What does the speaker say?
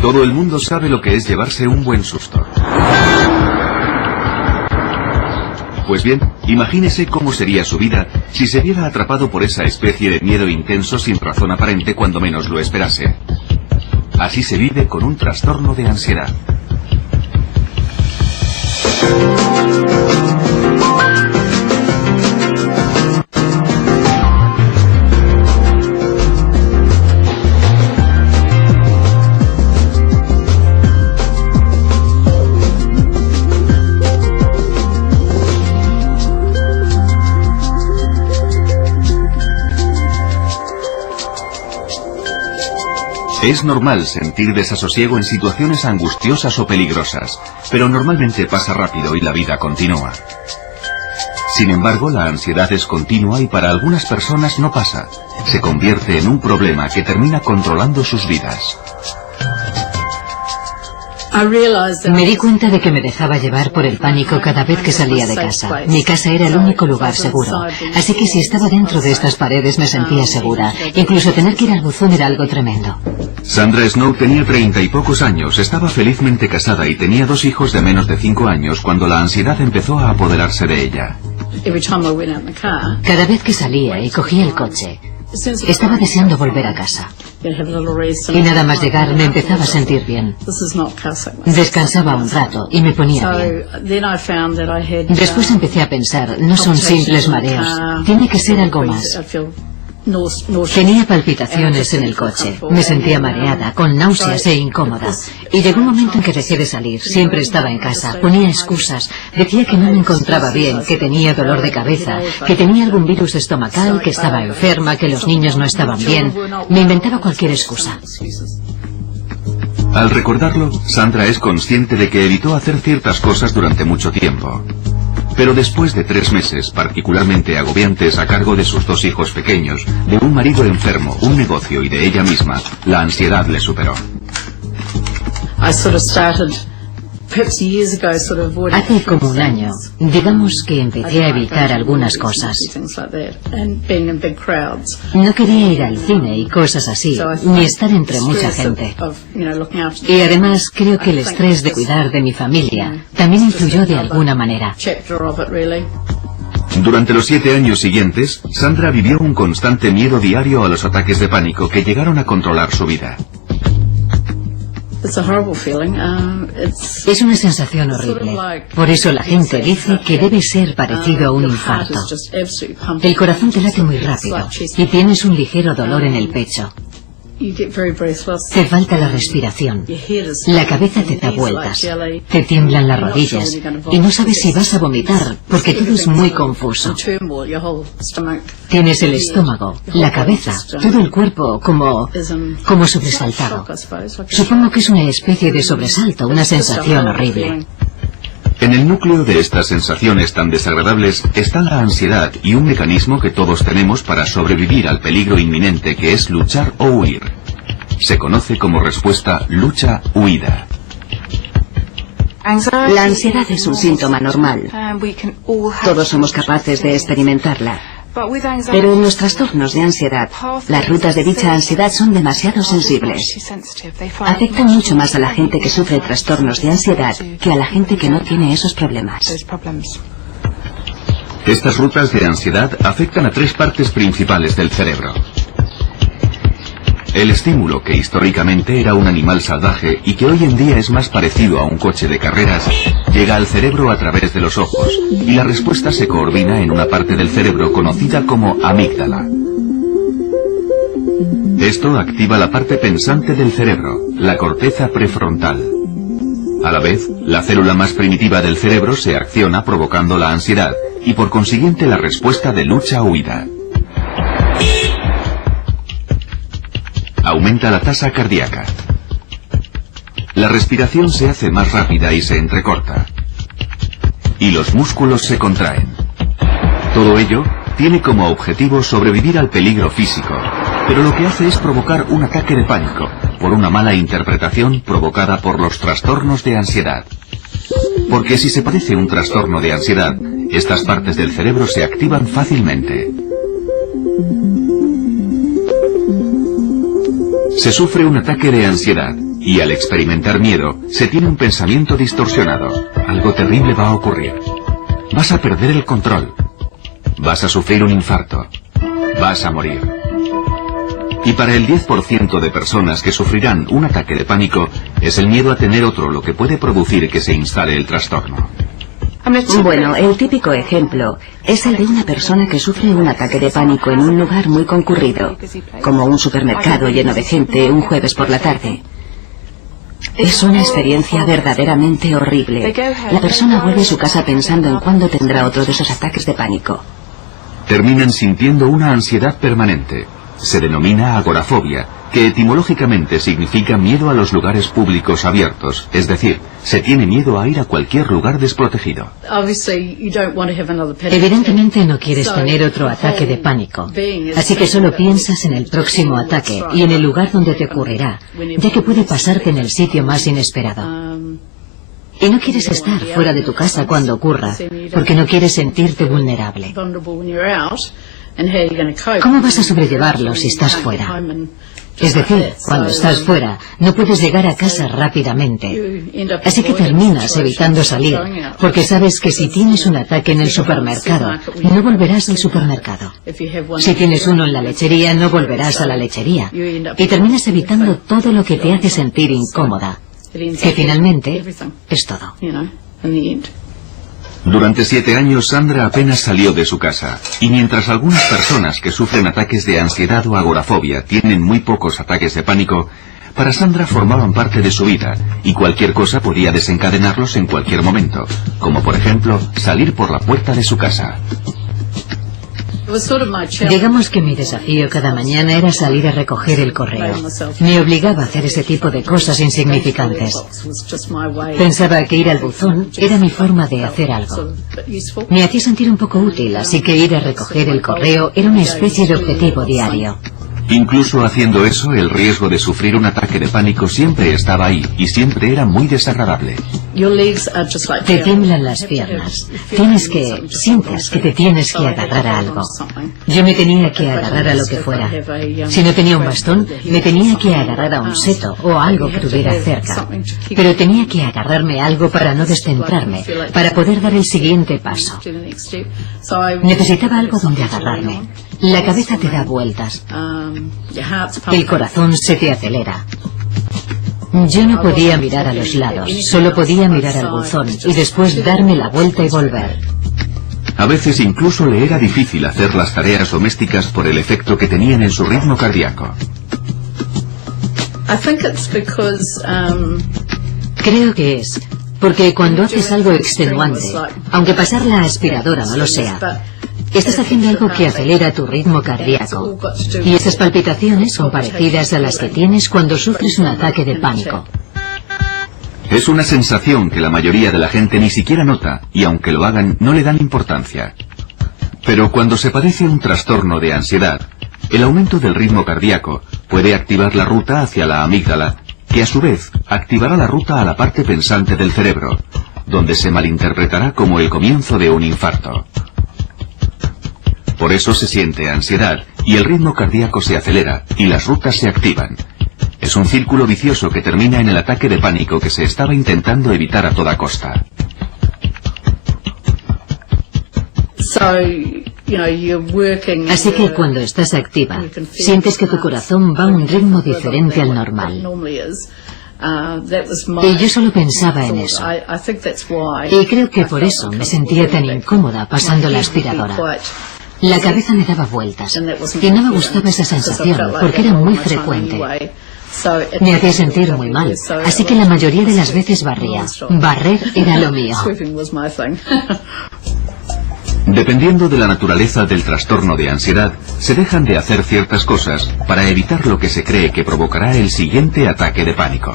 Todo el mundo sabe lo que es llevarse un buen susto. Pues bien, imagínese cómo sería su vida si se viera atrapado por esa especie de miedo intenso sin razón aparente cuando menos lo esperase. Así se vive con un trastorno de ansiedad. Es normal sentir desasosiego en situaciones angustiosas o peligrosas, pero normalmente pasa rápido y la vida continúa. Sin embargo, la ansiedad es continua y para algunas personas no pasa. Se convierte en un problema que termina controlando sus vidas. Me di cuenta de que me dejaba llevar por el pánico cada vez que salía de casa. Mi casa era el único lugar seguro, así que si estaba dentro de estas paredes me sentía segura. Incluso tener que ir al buzón era algo tremendo. Sandra Snow tenía 30 y pocos años, estaba felizmente casada y tenía 2 hijos de menos de 5 años cuando la ansiedad empezó a apoderarse de ella. Cada vez que salía y cogía el coche, estaba deseando volver a casa. Y nada más llegar me empezaba a sentir bien. Descansaba un rato y me ponía bien. Después empecé a pensar, no son simples mareos, tiene que ser algo más. Tenía palpitaciones en el coche, me sentía mareada, con náuseas e incómoda. Y llegó un momento en que dejé de salir, siempre estaba en casa, ponía excusas, decía que no me encontraba bien, que tenía dolor de cabeza, que tenía algún virus estomacal, que estaba enferma, que los niños no estaban bien. Me inventaba cualquier excusa. Al recordarlo, Sandra es consciente de que evitó hacer ciertas cosas durante mucho tiempo. Pero después de 3 meses particularmente agobiantes a cargo de sus 2 hijos pequeños, de un marido enfermo, un negocio y de ella misma, la ansiedad le superó. Hace como un año, digamos que empecé a evitar algunas cosas. No quería ir al cine y cosas así, ni estar entre mucha gente. Y además creo que el estrés de cuidar de mi familia también influyó de alguna manera. Durante los 7 años siguientes, Sandra vivió un constante miedo diario a los ataques de pánico que llegaron a controlar su vida. Es una sensación horrible. Por eso la gente dice que debe ser parecido a un infarto. El corazón te late muy rápido y tienes un ligero dolor en el pecho. Te falta la respiración, la cabeza te da vueltas, te tiemblan las rodillas y no sabes si vas a vomitar porque todo es muy confuso. Tienes el estómago, la cabeza, todo el cuerpo como sobresaltado. Supongo que es una especie de sobresalto, una sensación horrible. En el núcleo de estas sensaciones tan desagradables está la ansiedad y un mecanismo que todos tenemos para sobrevivir al peligro inminente que es luchar o huir. Se conoce como respuesta lucha-huida. La ansiedad es un síntoma normal. Todos somos capaces de experimentarla. Pero en los trastornos de ansiedad, las rutas de dicha ansiedad son demasiado sensibles. Afectan mucho más a la gente que sufre trastornos de ansiedad que a la gente que no tiene esos problemas. Estas rutas de ansiedad afectan a 3 partes principales del cerebro. El estímulo, que históricamente era un animal salvaje y que hoy en día es más parecido a un coche de carreras, llega al cerebro a través de los ojos y la respuesta se coordina en una parte del cerebro conocida como amígdala. Esto activa la parte pensante del cerebro, la corteza prefrontal. A la vez, la célula más primitiva del cerebro se acciona provocando la ansiedad y por consiguiente la respuesta de lucha-huida. Aumenta la tasa cardíaca. La respiración se hace más rápida y se entrecorta. Y los músculos se contraen. Todo ello tiene como objetivo sobrevivir al peligro físico, pero lo que hace es provocar un ataque de pánico, por una mala interpretación provocada por los trastornos de ansiedad. Porque si se padece un trastorno de ansiedad, estas partes del cerebro se activan fácilmente. Se sufre un ataque de ansiedad Y al experimentar miedo, se tiene un pensamiento distorsionado. Algo terrible va a ocurrir. Vas a perder el control. Vas a sufrir un infarto. Vas a morir. Y para el 10% de personas que sufrirán un ataque de pánico, es el miedo a tener otro lo que puede producir que se instale el trastorno. Bueno, el típico ejemplo es el de una persona que sufre un ataque de pánico en un lugar muy concurrido, como un supermercado lleno de gente un jueves por la tarde. Es una experiencia verdaderamente horrible. La persona vuelve a su casa pensando en cuándo tendrá otro de esos ataques de pánico. Terminan sintiendo una ansiedad permanente. Se denomina agorafobia, que etimológicamente significa miedo a los lugares públicos abiertos, es decir, se tiene miedo a ir a cualquier lugar desprotegido. Evidentemente no quieres tener otro ataque de pánico, así que solo piensas en el próximo ataque y en el lugar donde te ocurrirá, ya que puede pasarte en el sitio más inesperado. Y no quieres estar fuera de tu casa cuando ocurra, porque no quieres sentirte vulnerable. ¿Cómo vas a sobrellevarlo si estás fuera? Es decir, cuando estás fuera, no puedes llegar a casa rápidamente. Así que terminas evitando salir, porque sabes que si tienes un ataque en el supermercado, no volverás al supermercado. Si tienes uno en la lechería, no volverás a la lechería. Y terminas evitando todo lo que te hace sentir incómoda, que finalmente es todo. Durante 7 años Sandra apenas salió de su casa, y mientras algunas personas que sufren ataques de ansiedad o agorafobia tienen muy pocos ataques de pánico, para Sandra formaban parte de su vida, y cualquier cosa podía desencadenarlos en cualquier momento, como por ejemplo salir por la puerta de su casa. Digamos que mi desafío cada mañana era salir a recoger el correo. Me obligaba a hacer ese tipo de cosas insignificantes. Pensaba que ir al buzón era mi forma de hacer algo. Me hacía sentir un poco útil, así que ir a recoger el correo era una especie de objetivo diario. Incluso haciendo eso, el riesgo de sufrir un ataque de pánico siempre estaba ahí, y siempre era muy desagradable. Te tiemblan las piernas. Sientes que te tienes que agarrar a algo. Yo me tenía que agarrar a lo que fuera. Si no tenía un bastón, me tenía que agarrar a un seto o a algo que tuviera cerca. Pero tenía que agarrarme a algo para no descentrarme, para poder dar el siguiente paso. Necesitaba algo donde agarrarme. La cabeza te da vueltas. El corazón se te acelera. Yo no podía mirar a los lados, solo podía mirar al buzón y después darme la vuelta y volver. A veces incluso le era difícil hacer las tareas domésticas por el efecto que tenían en su ritmo cardíaco. Creo que es porque cuando haces algo extenuante, aunque pasar la aspiradora no lo sea, estás haciendo algo que acelera tu ritmo cardíaco. Y esas palpitaciones son parecidas a las que tienes cuando sufres un ataque de pánico. Es una sensación que la mayoría de la gente ni siquiera nota, y aunque lo hagan, no le dan importancia. Pero cuando se padece un trastorno de ansiedad, el aumento del ritmo cardíaco puede activar la ruta hacia la amígdala, que a su vez activará la ruta a la parte pensante del cerebro, donde se malinterpretará como el comienzo de un infarto. Por eso se siente ansiedad y el ritmo cardíaco se acelera y las rutas se activan. Es un círculo vicioso que termina en el ataque de pánico que se estaba intentando evitar a toda costa. Así que cuando estás activa, sientes que tu corazón va a un ritmo diferente al normal. Y yo solo pensaba en eso. Y creo que por eso me sentía tan incómoda pasando la aspiradora. La cabeza me daba vueltas y no me gustaba esa sensación porque era muy frecuente. Me hacía sentir muy mal, así que la mayoría de las veces barría. Barrer era lo mío. Dependiendo de la naturaleza del trastorno de ansiedad, se dejan de hacer ciertas cosas para evitar lo que se cree que provocará el siguiente ataque de pánico.